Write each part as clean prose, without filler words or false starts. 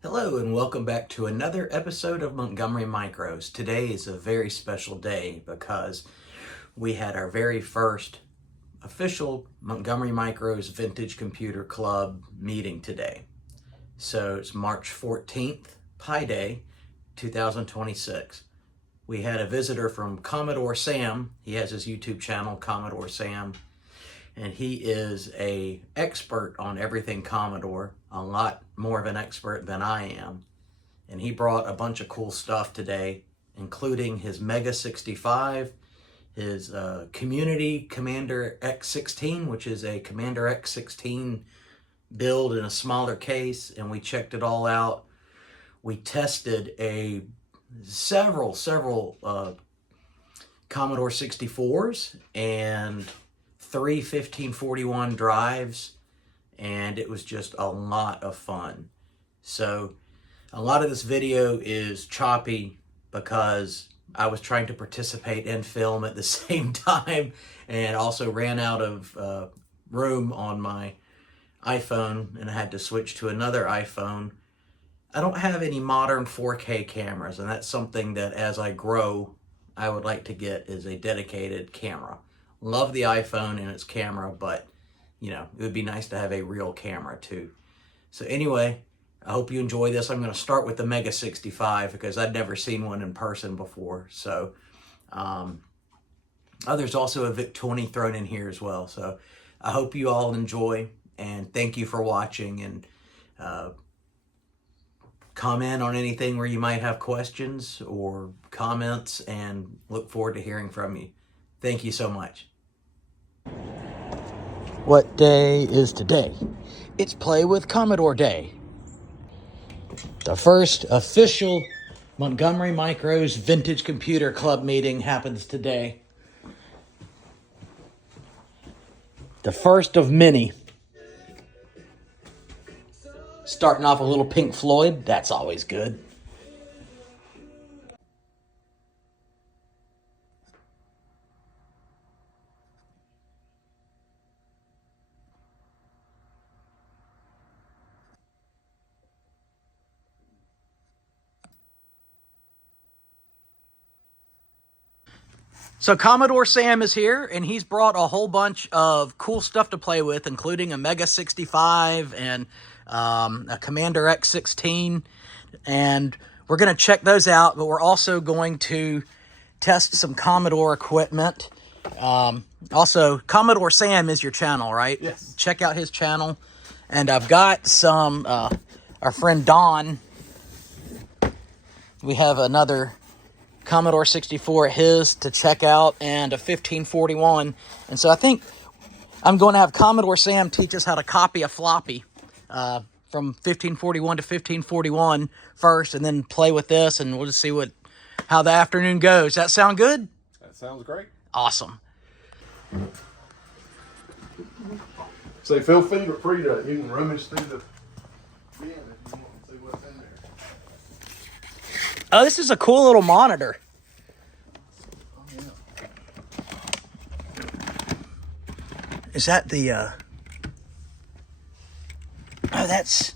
Hello and welcome back to another episode of Montgomery Micros. Today is a very special day because we had our very first official Montgomery Micros Vintage Computer Club meeting today. So it's March 14th, Pi Day, 2026. We had a visitor from Commodore Sam. He has his YouTube channel, Commodore Sam, and he is an expert on everything Commodore, a lot more of an expert than I am. And he brought a bunch of cool stuff today, including his Mega 65, his Community Commander X16, which is a Commander X16 build in a smaller case, and we checked it all out. We tested several Commodore 64s and 3 1541 drives, and it was just a lot of fun. So a lot of this video is choppy because I was trying to participate in film at the same time and also ran out of room on my iPhone and I had to switch to another iPhone. I don't have any modern 4K cameras, and that's something that as I grow I would like to get is a dedicated camera. Love the iPhone and its camera, but you know, it would be nice to have a real camera too. So anyway, I hope you enjoy this. I'm going to start with the Mega 65 because I'd never seen one in person before. So there's also a VIC-20 thrown in here as well. So I hope you all enjoy, and thank you for watching, and comment on anything where you might have questions or comments, and look forward to hearing from you. Thank you so much. What day is today? It's Play with Commodore Day. The first official Montgomery Micros Vintage Computer Club meeting happens today. The first of many. Starting off a little Pink Floyd, that's always good. So Commodore Sam is here, and he's brought a whole bunch of cool stuff to play with, including a Mega 65 and a Commander X16. And we're going to check those out, but we're also going to test some Commodore equipment. Also, Commodore Sam is your channel, right? Yes. Check out his channel. And I've got some, our friend Don, we have another Commodore 64 his to check out, and a 1541. And so I think I'm going to have Commodore Sam teach us how to copy a floppy from 1541 to 1541 first, and then play with this, and we'll just see how the afternoon goes. That sound good? That sounds great. Awesome. So feel free to you can rummage through the bin if you want to see what's in there. Oh, this is a cool little monitor. Oh yeah. Is that the oh, that's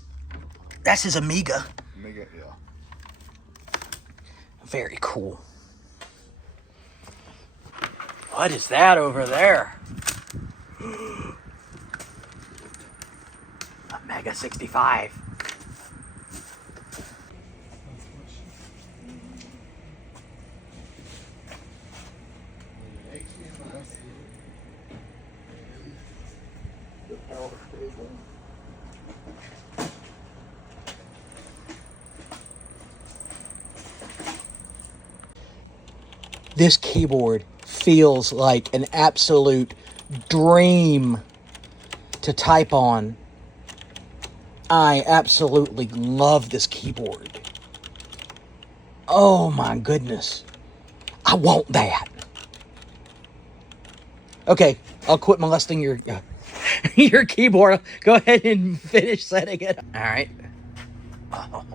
his Amiga. Amiga, yeah. Very cool. What is that over there? A Mega 65. This keyboard feels like an absolute dream to type on. I absolutely love this keyboard. Oh my goodness. I want that. Okay, I'll quit molesting your your keyboard. Go ahead and finish setting it. All right. Oh.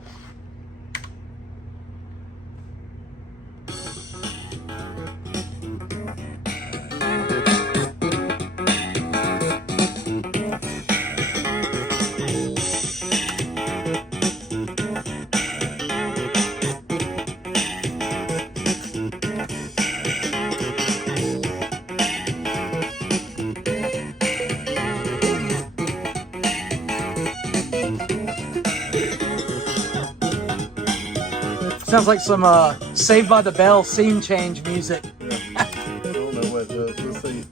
Sounds like some Saved by the Bell scene change music. Yeah. I don't know what it does. Let's see.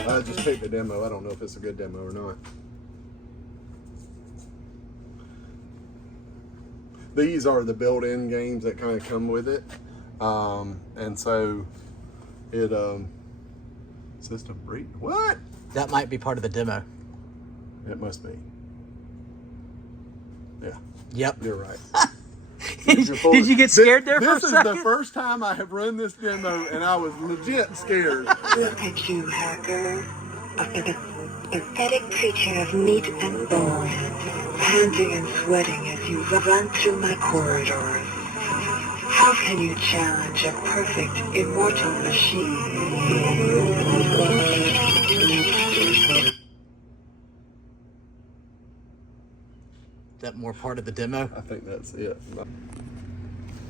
I just picked a demo. I don't know if it's a good demo or not. These are the built-in games that kind of come with it. And so it, system breed. What? That might be part of the demo. It must be. Yeah. Yep. You're right. Did you get scared there for a second? This is the first time I have run this demo, and I was legit scared. Look at you, hacker. A pathetic creature of meat and bone, panting and sweating as you run through my corridors. How can you challenge a perfect, immortal machine? Is that more part of the demo? I think that's it.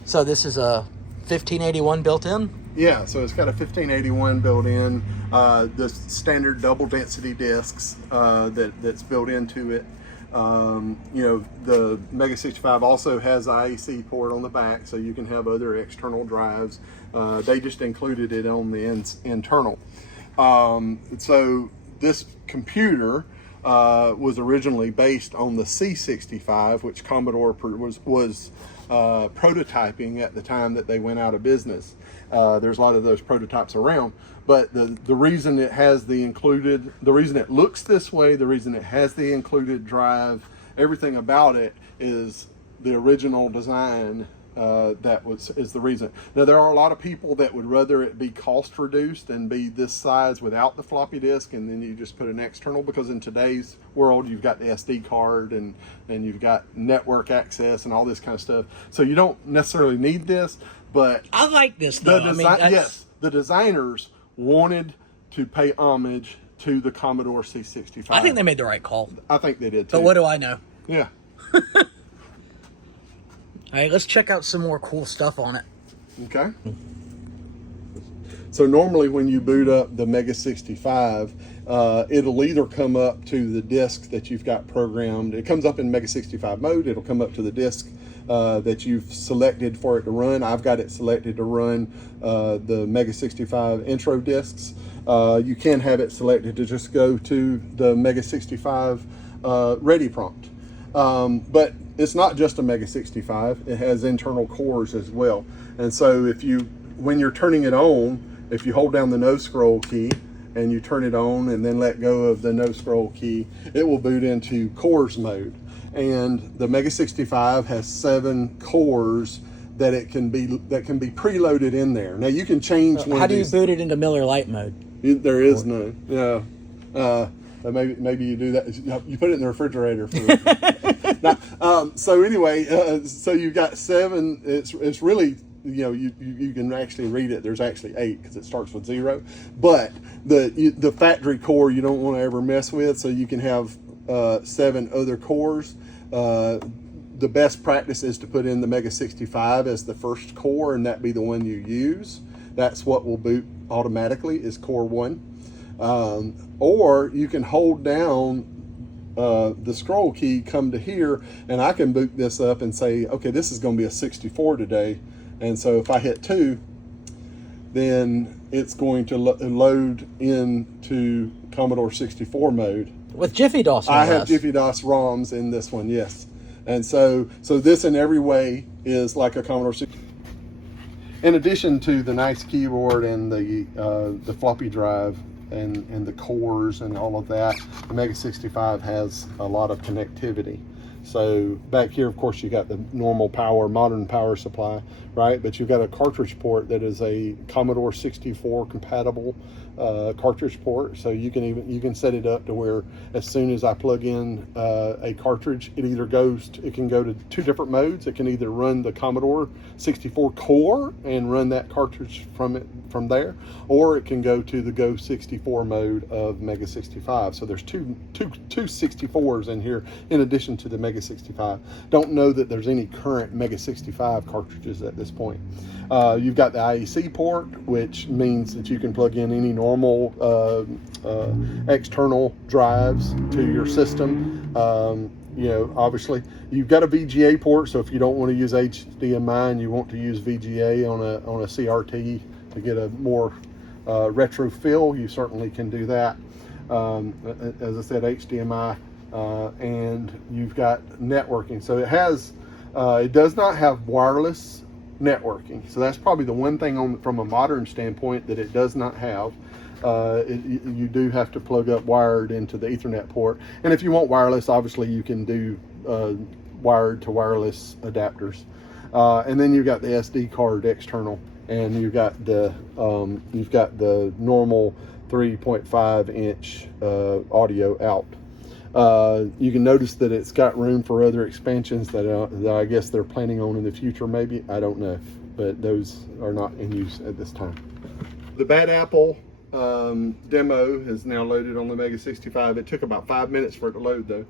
So this is a 1581 built in? Yeah, so it's got a 1581 built in, the standard double density discs that's built into it. You know, the Mega 65 also has an IEC port on the back, so you can have other external drives. They just included it on the internal. So this computer was originally based on the C65, which Commodore was prototyping at the time that they went out of business. There's a lot of those prototypes around, but the reason it has the included, the reason it looks this way, the reason it has the included drive, everything about it is the original design. Is the reason. Now there are a lot of people that would rather it be cost reduced and be this size without the floppy disk, and then you just put an external, because in today's world you've got the SD card and you've got network access and all this kind of stuff, so you don't necessarily need this. But I like this though. Yes, the designers wanted to pay homage to the Commodore C65. I think they made the right call. I think they did too. But what do I know? Yeah. All right, let's check out some more cool stuff on it. Okay. So normally when you boot up the Mega 65, it'll either come up to the disk that you've got programmed. It comes up in Mega 65 mode. It'll come up to the disk that you've selected for it to run. I've got it selected to run the Mega 65 intro disks. You can have it selected to just go to the Mega 65 ready prompt. But it's not just a Mega 65, it has internal cores as well. And so when you're turning it on, if you hold down the no scroll key and you turn it on and then let go of the no scroll key, it will boot into cores mode. And the Mega 65 has 7 cores that can be preloaded in there. Now you can change How do you boot it into Miller Lite mode? There is none. Yeah. Maybe you do that. You put it in the refrigerator for. So anyway, so you've got 7. It's really, you know, you can actually read it. There's actually 8 because it starts with 0. But the factory core you don't want to ever mess with. So you can have 7 other cores. The best practice is to put in the Mega 65 as the first core, and that be the one you use. That's what will boot automatically, is core 1. Or you can hold down the scroll key, come to here, and I can boot this up and say, okay, this is going to be a 64 today. And so if I hit 2, then it's going to load into Commodore 64 mode. With Jiffy DOS. I have Jiffy DOS ROMs in this one, yes. And so this in every way is like a Commodore 64. In addition to the nice keyboard and the floppy drive and the cores and all of that, the Mega 65 has a lot of connectivity. So back here, of course, you got the normal power, modern power supply, right? But you've got a cartridge port that is a Commodore 64 compatible cartridge port. So you can set it up to where as soon as I plug in a cartridge, it can go to 2 different modes. It can either run the Commodore 64 core and run that cartridge from there, or it can go to the Go 64 mode of Mega 65. So there's two 64s in here in addition to the Mega 65. Don't know that there's any current Mega 65 cartridges at this point. You've got the IEC port, which means that you can plug in any normal normal external drives to your system. You know, obviously you've got a VGA port, so if you don't want to use HDMI and you want to use VGA on a CRT to get a more retro feel, you certainly can do that. As I said, HDMI, and you've got networking. So it does not have wireless networking. So that's probably the one thing from a modern standpoint that it does not have. You do have to plug up wired into the Ethernet port, and if you want wireless, obviously you can do wired to wireless adapters. And then you've got the SD card external, and you've got the normal 3.5 inch audio out. You can notice that it's got room for other expansions that I guess they're planning on in the future, maybe, I don't know, but those are not in use at this time. The Bad Apple demo is now loaded on the Mega 65. It took about 5 minutes for it to load though.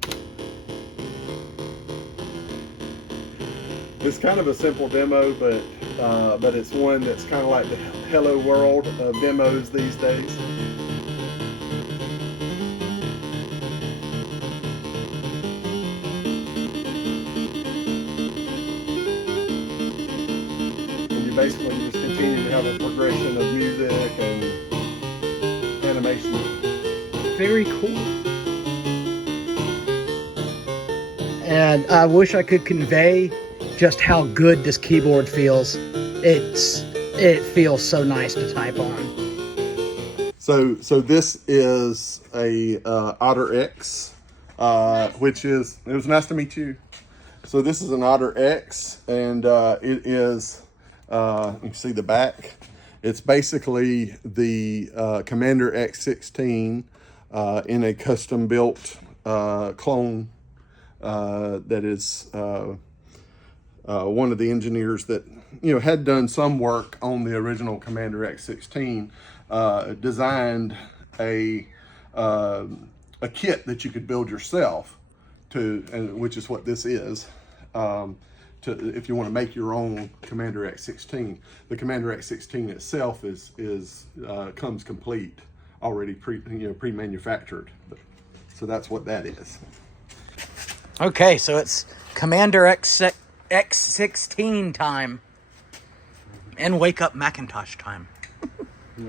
It's kind of a simple demo, but it's one that's kind of like the hello world of demos these days. And you basically just continue to have a progression of music and animation. Very cool. And I wish I could convey just how good this keyboard feels. It feels so nice to type on. So this is a OtterX, which is, it was nice to meet you. So this is an OtterX, and it is, you can see the back. It's basically the Commander X16 in a custom built clone that is one of the engineers that had done some work on the original Commander X16 designed a kit that you could build yourself which is what this is. If you want to make your own Commander X16, the Commander X16 itself comes complete, already pre-manufactured. So that's what that is. Okay, so it's Commander X16 time. And wake up Macintosh time. Yeah.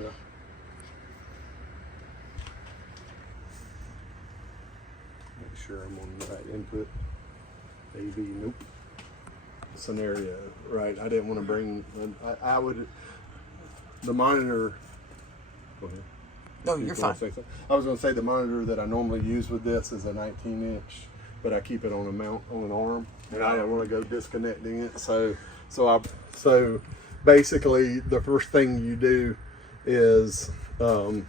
Make sure I'm on the right input. AV, nope. Scenario, right? I didn't want to bring. I would. The monitor. Go ahead. No, you're fine. I was going to say the monitor that I normally use with this is a 19-inch, but I keep it on a mount on an arm, and I don't want to go disconnecting it. So basically, the first thing you do is, and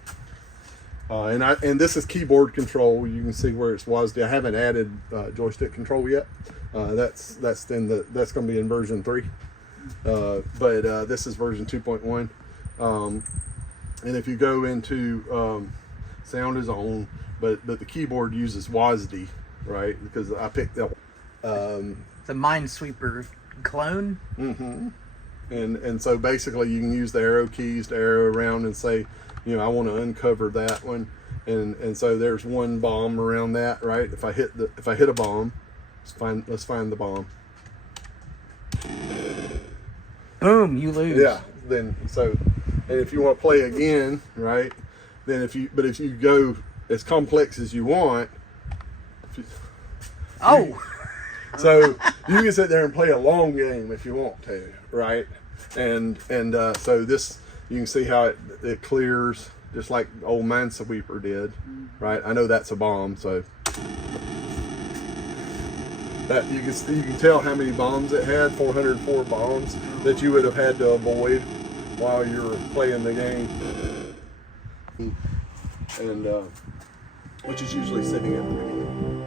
this is keyboard control. You can see where it's WASD. I haven't added joystick control yet. That's going to be in version 3, but this is version 2.1. And if you go into sound is on, but the keyboard uses WASD, right? Because I picked up the Minesweeper clone. Mm-hmm. And so basically you can use the arrow keys to arrow around and say, I want to uncover that one, and so there's one bomb around that, right? If I hit a bomb, let's find the bomb. Boom, you lose. Yeah. And if you want to play again, right? Then if you go as complex as you want. So you can sit there and play a long game if you want to, right? And so this, you can see how it clears just like old Minesweeper did, right? I know that's a bomb, so that you can tell how many bombs it had. 404 bombs that you would have had to avoid while you're playing the game, and which is usually sitting at the beginning.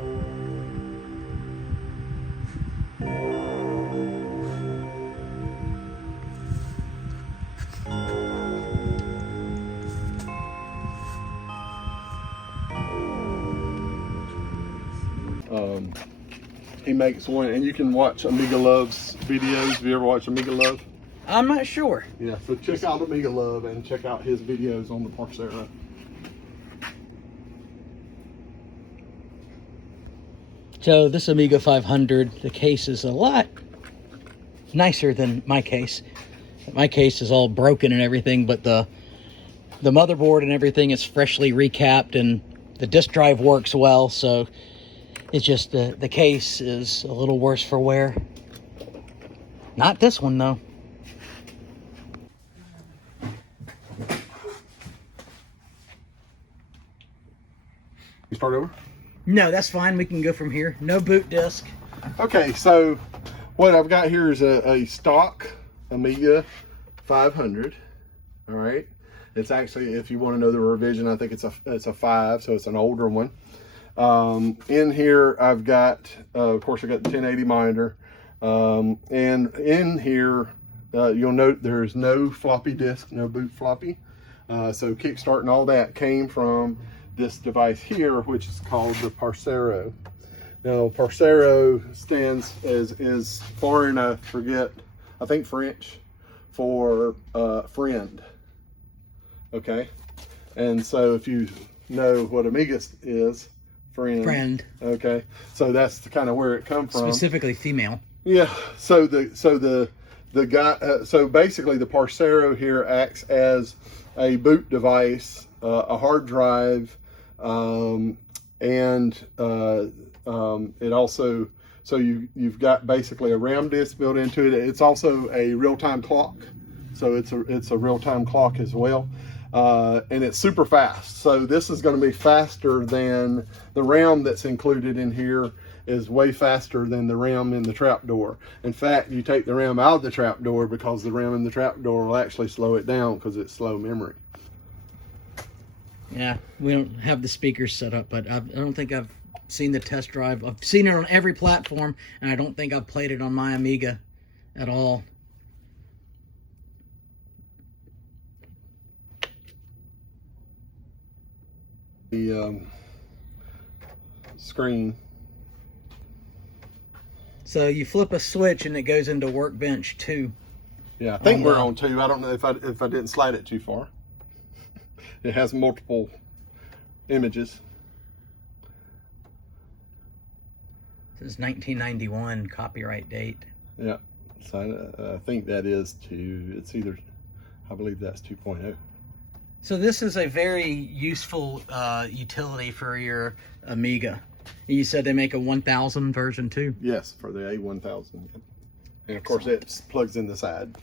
He makes one, and you can watch Amiga Love's videos. Have you ever watched Amiga Love? I'm not sure. Yeah, so check out Amiga Love and check out his videos on the Parceiro. So this Amiga 500, the case is a lot nicer than my case. My case is all broken and everything, but the motherboard and everything is freshly recapped, and the disk drive works well, so it's just the case is a little worse for wear. Not this one, though. You start over? No, that's fine. We can go from here. No boot disk. Okay, so what I've got here is a stock Amiga 500. All right, it's actually, if you want to know the revision, I think it's a 5, so it's an older one. In here I've got, of course, I got the 1080 monitor, and in here you'll note there's no floppy disk, no boot floppy. So kickstart and all that came from this device here, which is called the Parceiro. Now, Parceiro stands is foreign, I forget, I think French, for friend. Okay, and so if you know what Amiga is, friend. Okay, so that's kind of where it comes from. Specifically female. Yeah. So the guy. So basically, the Parceiro here acts as a boot device, a hard drive, and it also, so you've got basically a RAM disk built into it. It's also a real-time clock, so it's a real-time clock as well. And it's super fast. So this is going to be faster than the RAM that's included in here, is way faster than the RAM in the trapdoor. In fact, you take the RAM out of the trapdoor because the RAM in the trapdoor will actually slow it down because it's slow memory. Yeah, we don't have the speakers set up, but I don't think I've seen the test drive. I've seen it on every platform, and I don't think I've played it on my Amiga at all. The screen. So you flip a switch and it goes into Workbench 2. Yeah, I think we're on 2. I don't know if I didn't slide it too far. It has multiple images. This is 1991 copyright date. Yeah, so I think that is 2. It's either, I believe that's 2.0. So this is a very useful utility for your Amiga. You said they make a 1000 version too? Yes, for the A1000. And of course it plugs in the side.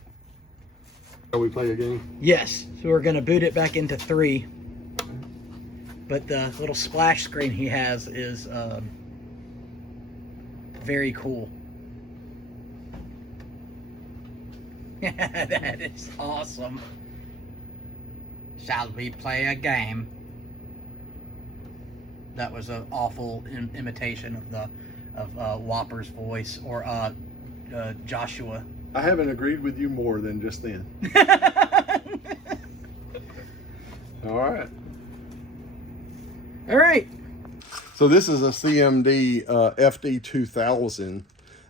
Shall we play a game? Yes, so we're going to boot it back into 3. But the little splash screen he has is very cool. That is awesome. Shall we play a game? That was an awful imitation of Whopper's voice, or Joshua. I haven't agreed with you more than just then. All right. All right. So this is a CMD FD2000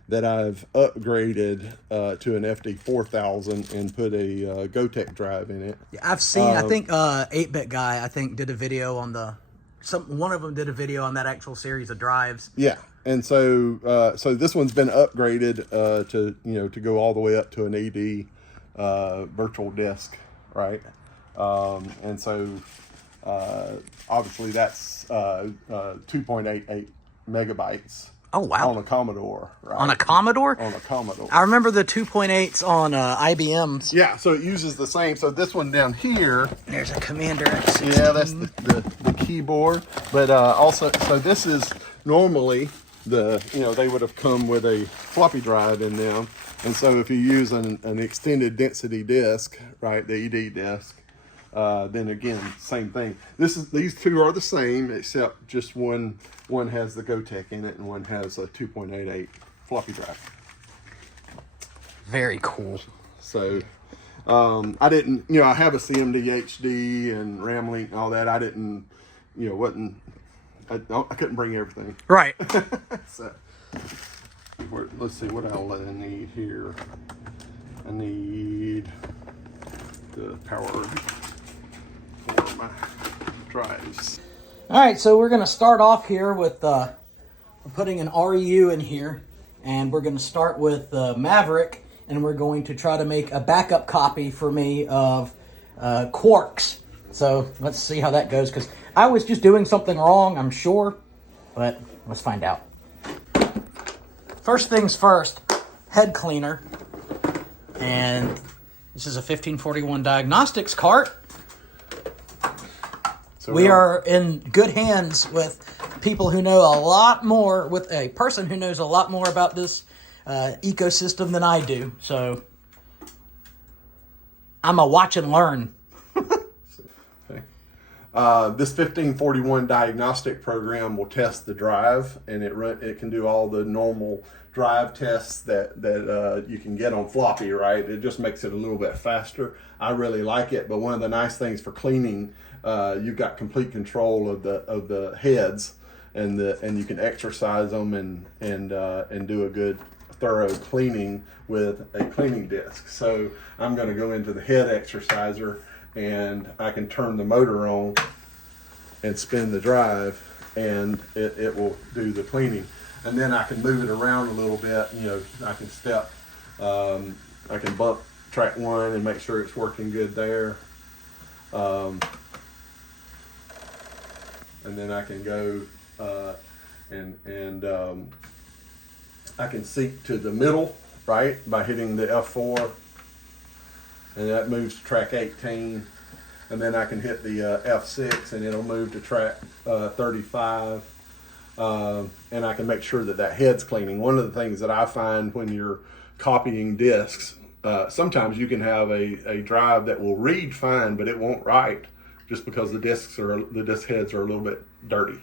that I've upgraded to an FD4000 and put a Gotek drive in it. Yeah, I've seen. I think 8-Bit Guy, I think, did a video on the. One of them did a video on that actual series of drives. Yeah, and so so this one's been upgraded to go all the way up to an ED virtual disk, right? And so obviously that's 2.88 megabytes. Oh, wow. On a Commodore, right? On a Commodore? On a Commodore. I remember the 2.8s on IBM's. Yeah, so it uses the same. So this one down here. There's a Commander X16. Yeah, that's the keyboard. But also, so this is normally they would have come with a floppy drive in them. And so if you use an extended density disk, right, the ED disk, then again, same thing. These two are the same, except just one has the Gotek in it and one has a 2.88 floppy drive. Very cool. So I didn't, I have a CMD HD and RAM link and all that. I didn't, I couldn't bring everything. Right. So let's see what I'll need here. I need the power for my drives. All right, so we're going to start off here with putting an REU in here, and we're going to start with Maverick, and we're going to try to make a backup copy for me of Quarks. So let's see how that goes, because I was just doing something wrong, I'm sure, but let's find out. First things first, head cleaner, and this is a 1541 diagnostics cart. So We are in good hands with people who know a lot more, with a person who knows a lot more about this ecosystem than I do. So I'm a watch and learn. This 1541 diagnostic program will test the drive, and it can do all the normal drive tests that you can get on floppy, right? It just makes it a little bit faster. I really like it, but one of the nice things for cleaning, you've got complete control of the heads, and you can exercise them and do a good thorough cleaning with a cleaning disc. So I'm going to go into the head exerciser, and I can turn the motor on and spin the drive, and it will do the cleaning. And then I can move it around a little bit. You know, I can I can bump track 1 and make sure it's working good there. And then I can go I can seek to the middle, right, by hitting the F4. And that moves to track 18, and then I can hit the F6 and it'll move to track 35, and I can make sure that head's cleaning. One of the things that I find when you're copying discs, sometimes you can have a drive that will read fine, but it won't write just because the disc heads are a little bit dirty.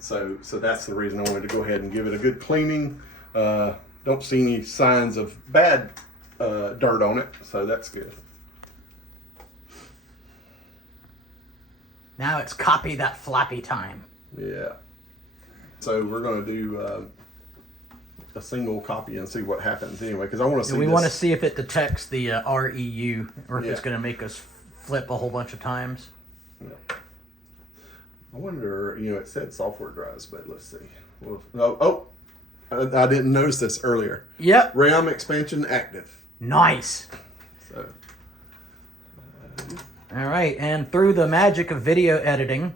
So that's the reason I wanted to go ahead and give it a good cleaning. Don't see any signs of bad dirt on it, so that's good. Now it's copy that floppy time. Yeah. So we're going to do a single copy and see what happens anyway, because I want to see. We want to see if it detects the REU, or if it's going to make us flip a whole bunch of times. Yeah. I wonder, it said software drives, but let's see. Well, I didn't notice this earlier. Yep. RAM expansion active. Nice. So. All right, and through the magic of video editing,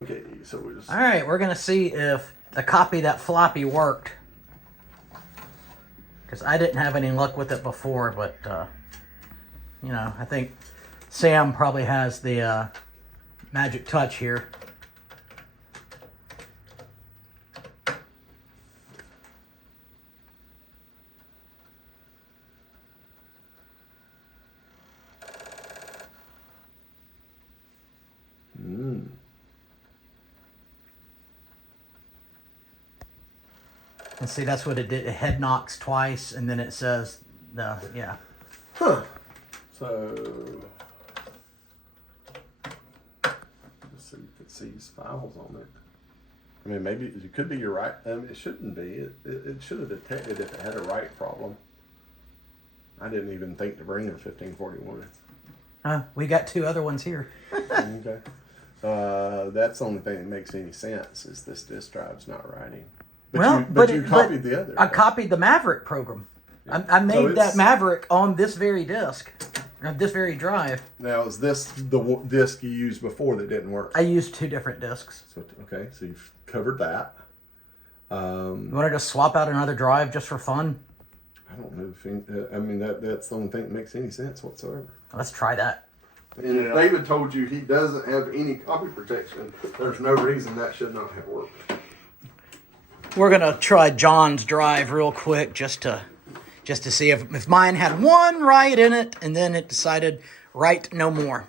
Okay, so we just. all right, we're going to see if the copy that floppy worked. Because I didn't have any luck with it before, but, I think Sam probably has the magic touch here. And see, that's what it did. It head knocks twice, and then it says, yeah. Huh. So, let's see if it sees files on it. I mean, maybe it could be your right. It shouldn't be. It should have detected if it had a write problem. I didn't even think to bring a 1541. We got 2 other ones here. Okay. That's the only thing that makes any sense is this disk drive's not writing. But you copied the other. I copied the Maverick program. Yeah. I made that Maverick on this very disk, this very drive. Now, is this the disk you used before that didn't work? I used 2 different disks. So, okay, so you've covered that. You wanted to swap out another drive just for fun? I don't know. That's the only thing that makes any sense whatsoever. Let's try that. And if David told you he doesn't have any copy protection, there's no reason that should not have worked. We're going to try John's drive real quick just to just to see if mine had one write in it, and then it decided write no more.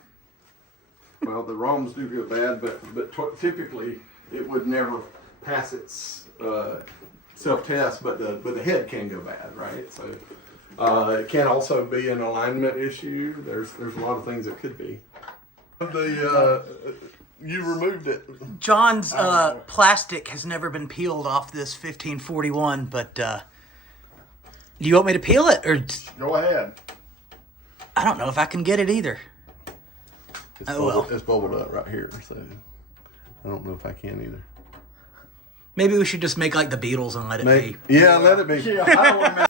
Well, the ROMs do go bad, but typically it would never pass its self-test, but the head can go bad, right? So it can also be an alignment issue. There's a lot of things it could be. You removed it. John's plastic has never been peeled off this 1541, but do you want me to peel it, or Go ahead. I don't know if I can get it either. It's bubbled up right here, so I don't know if I can either. Maybe we should just make like the Beatles and let it be. Yeah, let it be. Yeah, I don't want to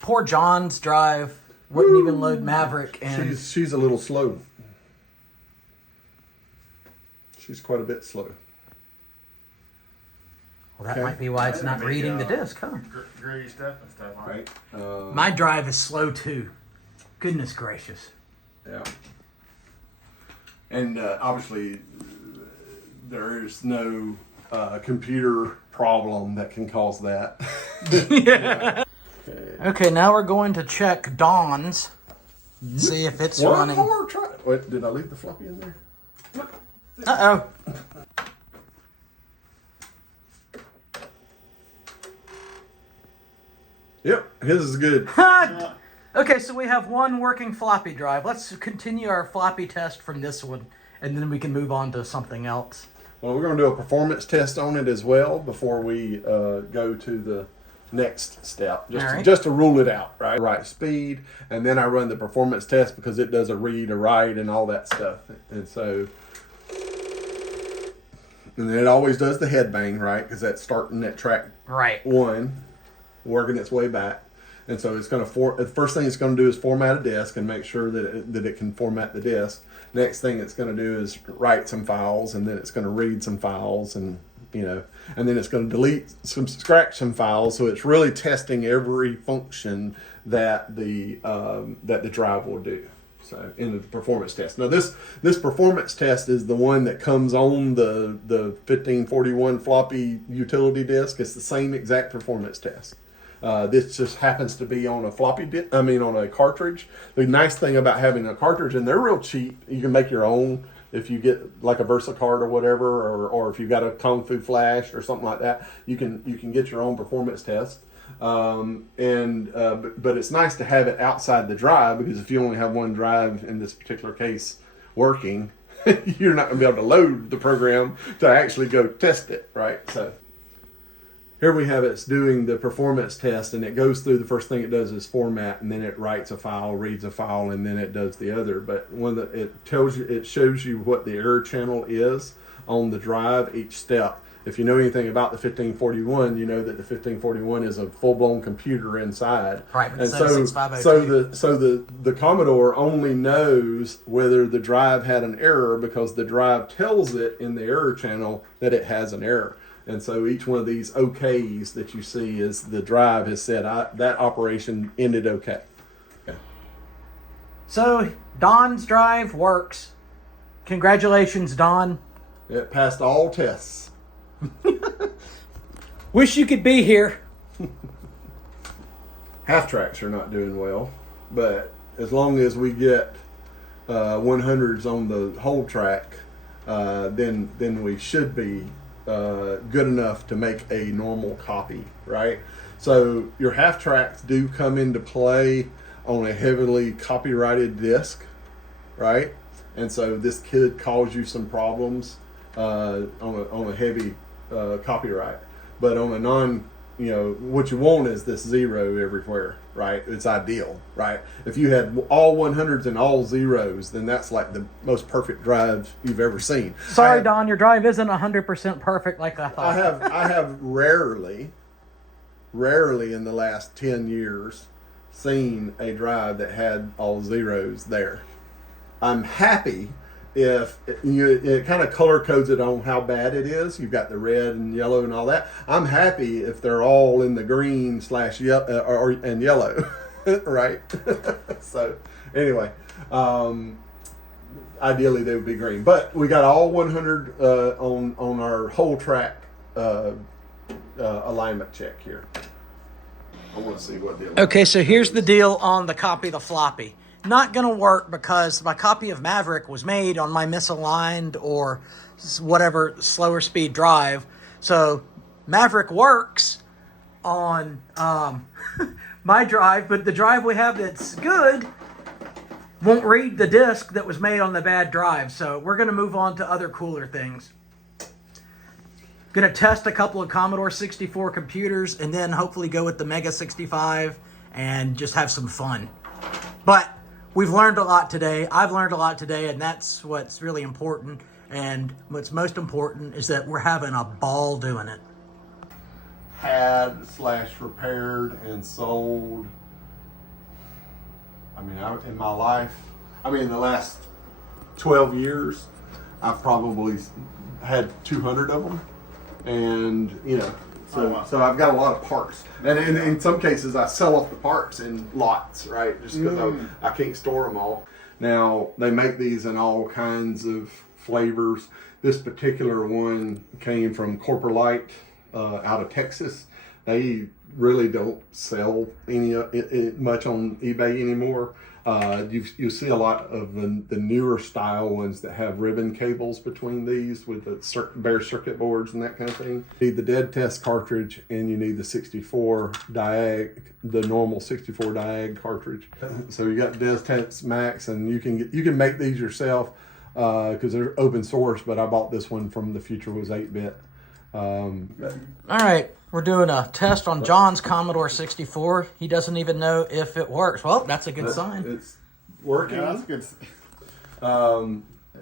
Poor John's drive wouldn't even load Maverick, and she's a little slow. She's quite a bit slow. well, that might be why it's not reading the disc, huh? Greased up and stuff, Right. My drive is slow too. Goodness gracious. Yeah. And obviously, there is no computer problem that can cause that. Yeah. Okay, now we're going to check Dawn's. See if it's One running. more try. Wait, did I leave the floppy in there? Uh-oh. Yep, his is good. Okay, so we have one working floppy drive. Let's continue our floppy test from this one, and then we can move on to something else. Well, we're going to do a performance test on it as well before we go to the next step, just to rule it out, right speed, and then I run the performance test because it does a read, a write, and all that stuff, and then it always does the head bang, right, because that's starting at track Right. 1, working its way back. And so it's going to the first thing it's going to do is format a disk and make sure that it can format the disk. Next thing it's going to do is write some files, and then it's going to read some files, and and then it's going to delete scratch some files. So it's really testing every function that the drive will do. So in the performance test. Now this performance test is the one that comes on the 1541 floppy utility disk. It's the same exact performance test. This just happens to be on a on a cartridge. The nice thing about having a cartridge, and they're real cheap, you can make your own if you get like a VersaCard or whatever, or if you've got a Kung Fu Flash or something like that, you can get your own performance test. But it's nice to have it outside the drive, because if you only have one drive in this particular case working, you're not going to be able to load the program to actually go test it, right? So here we have it's doing the performance test, and it goes through. The first thing it does is format, and then it writes a file, reads a file, and then it does the other. But it shows you what the error channel is on the drive each step. If you know anything about the 1541, you know that the 1541 is a full-blown computer inside. Right, and so the Commodore only knows whether the drive had an error because the drive tells it in the error channel that it has an error. And so each one of these OKs that you see is the drive has said that operation ended okay. So Don's drive works. Congratulations, Don. It passed all tests. Wish you could be here. Half tracks are not doing well, but as long as we get 100s on the whole track, then we should be good enough to make a normal copy, right? So your half tracks do come into play on a heavily copyrighted disc, right? And so this could cause you some problems on a heavy copyright, but on a non, what you want is this 0 everywhere, right? It's ideal, right? If you had all 100s and all 0s, then that's like the most perfect drive you've ever seen. Sorry, Don, your drive isn't 100% perfect like I thought. I have rarely in the last 10 years seen a drive that had all 0s there. I'm happy if it kind of color codes it on how bad it is. You've got the red and yellow and all that. I'm happy if they're all in the green / and yellow, right? So anyway, ideally they would be green, but we got all 100 on our whole track alignment check here. I want to see what the Okay, so here's the deal on the copy of the floppy. Not going to work because my copy of Maverick was made on my misaligned or whatever slower speed drive. So Maverick works on my drive, but the drive we have that's good won't read the disk that was made on the bad drive. So we're going to move on to other cooler things. Going to test a couple of Commodore 64 computers and then hopefully go with the Mega 65 and just have some fun. But we've learned a lot today. I've learned a lot today, and that's what's really important. And what's most important is that we're having a ball doing it. had / repaired and sold. I mean, in my life, in the last 12 years, I've probably had 200 of them. And, so I've got a lot of parts. And in some cases, I sell off the parts in lots, right? Just because I can't store them all. Now, they make these in all kinds of flavors. This particular one came from Corporate Light out of Texas. They really don't sell any much on eBay anymore. You see a lot of the newer style ones that have ribbon cables between these with the bare circuit boards and that kind of thing. You need the dead test cartridge and you need the 64 diag, the normal 64 diag cartridge. So you got Des Test Max, and you can make these yourself because they're open source. But I bought this one from The Future Was 8-bit. All right, we're doing a test on John's Commodore 64. He doesn't even know if it works. Well, that's a good sign. It's working. Yeah, that's good.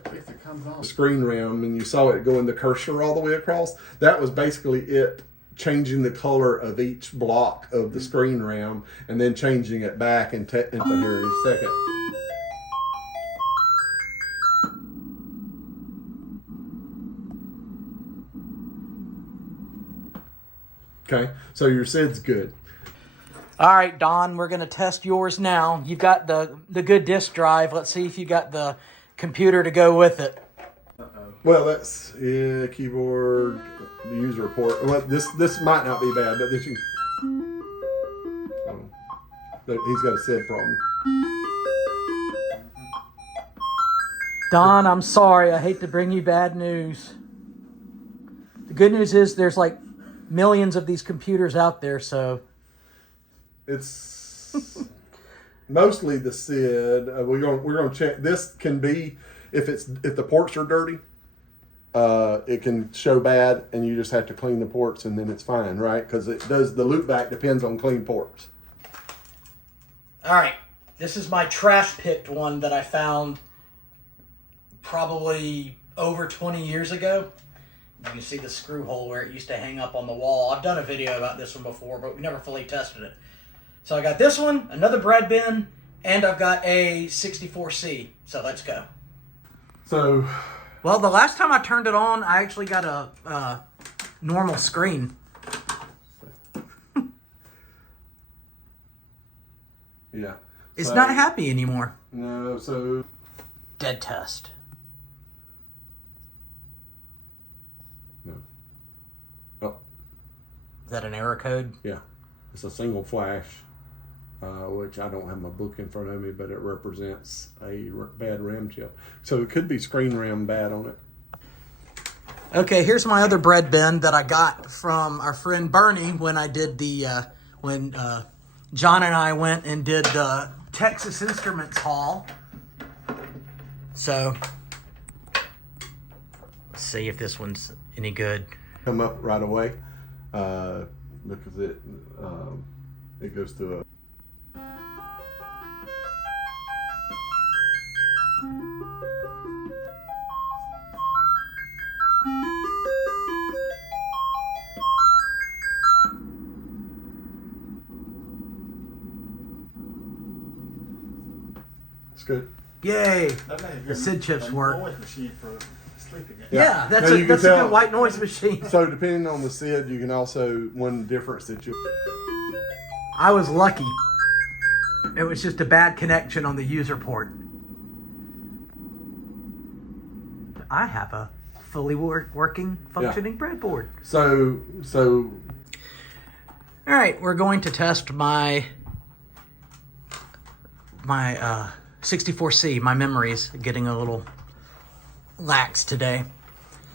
If it comes on. Screen RAM, and you saw it going the cursor all the way across. That was basically it changing the color of each block of the screen RAM and then changing it back and here in a second. Okay, so your SID's good. All right, Don, we're going to test yours now. You've got the good disk drive. Let's see if you got the computer to go with it. Well, that's keyboard, the user port. Well, this might not be bad, but he's got a SID problem. Don, I'm sorry. I hate to bring you bad news. The good news is there's like millions of these computers out there, so it's mostly the SID. We're going to check. This can be if the ports are dirty, it can show bad, and you just have to clean the ports, and then it's fine, right? Because it does. The loop back depends on clean ports. all right. This is my trash picked one that I found probably over 20 years ago. You can see the screw hole where it used to hang up on the wall. I've done a video about this one before, but we never fully tested it. So I got this one, another bread bin, and I've got a 64C. So let's go. So, well, the last time I turned it on, I actually got a normal screen. yeah. It's not happy anymore. No, so... Dead test. No. Oh. Is that an error code? Yeah. It's a single flash, which I don't have my book in front of me, but it represents a bad RAM chip. So it could be screen RAM bad on it. Okay, here's my other bread bin that I got from our friend Bernie when I did when John and I went and did the Texas Instruments haul. So, let's see if this one's any good. Come up right away because it goes through a... It's good. Yay! That may The SID chips work. Noise machine for sleeping. Yeah, that's Now, a you can good tell- white noise machine. So depending on the SID, you can also, one difference that you... I was lucky. It was just a bad connection on the user port. I have a fully working, functioning breadboard. So All right, we're going to test my 64C. My memory's getting a little lax today.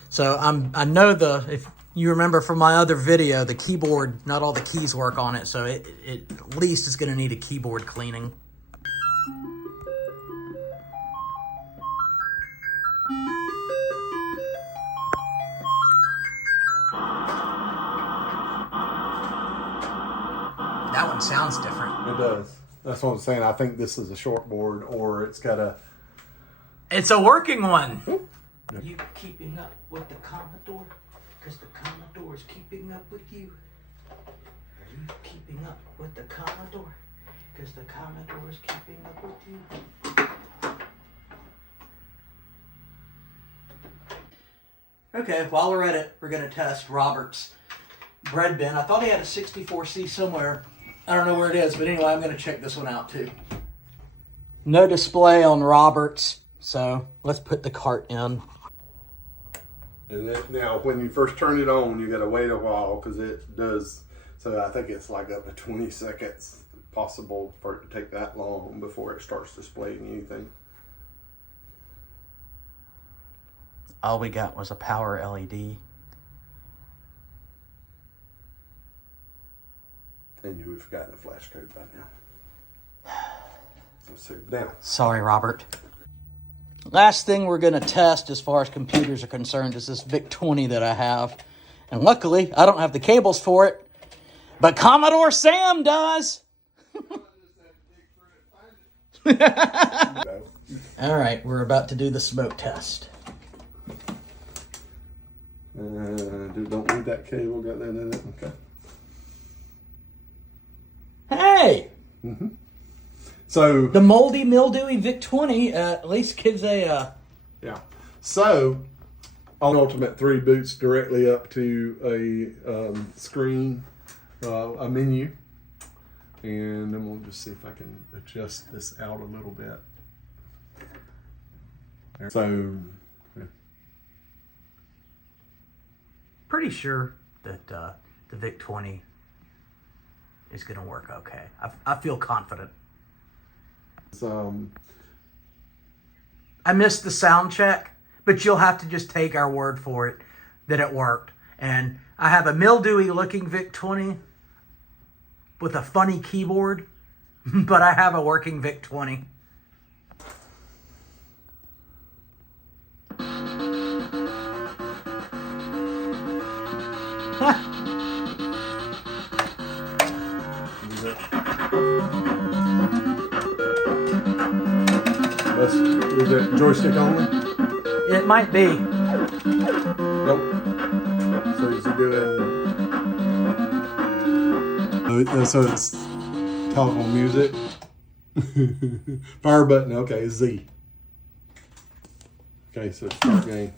So I know if you remember from my other video, the keyboard, not all the keys work on it, so it at least is going to need a keyboard cleaning. That one sounds different. It does. That's what I'm saying. I think this is a short board, or it's got a... It's a working one. Are you keeping up with the Commodore? Because the Commodore is keeping up with you. Are you keeping up with the Commodore? Because the Commodore is keeping up with you. Okay, while we're at it, we're going to test Robert's bread bin. I thought he had a 64C somewhere. I don't know where it is, but anyway, I'm going to check this one out too. No display on Robert's, so let's put the cart in. And now, when you first turn it on, you got to wait a while because it does. So I think it's like up to 20 seconds possible for it to take that long before it starts displaying anything. All we got was a power LED. And you've forgotten the flash code by now. Let's see. Now. Sorry, Robert. Last thing we're going to test as far as computers are concerned is this VIC-20 that I have. And luckily, I don't have the cables for it, but Commodore Sam does. All right, we're about to do the smoke test. Don't need that cable, got that in it, okay. Hey! Mm-hmm. So the moldy, mildewy VIC-20 at least gives a... Yeah. So, on Ultimate 3 boots directly up to a screen, a menu. And I'm going to just see if I can adjust this out a little bit. So, yeah. Pretty sure that the VIC-20 is going to work okay. I feel confident. I missed the sound check, but you'll have to just take our word for it that it worked. And I have a mildewy looking VIC-20 with a funny keyboard, but I have a working VIC-20. Is it joystick only? It might be. Nope. So is it doing... So it's toggle music. Fire button, okay, Z. Okay, so start game.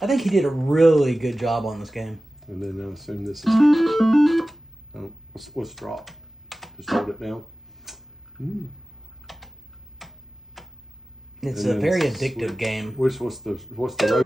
I think he did a really good job on this game. And then I assume this is... Oh, what's drop? Just hold it down. It's a very addictive game. What's the rotate?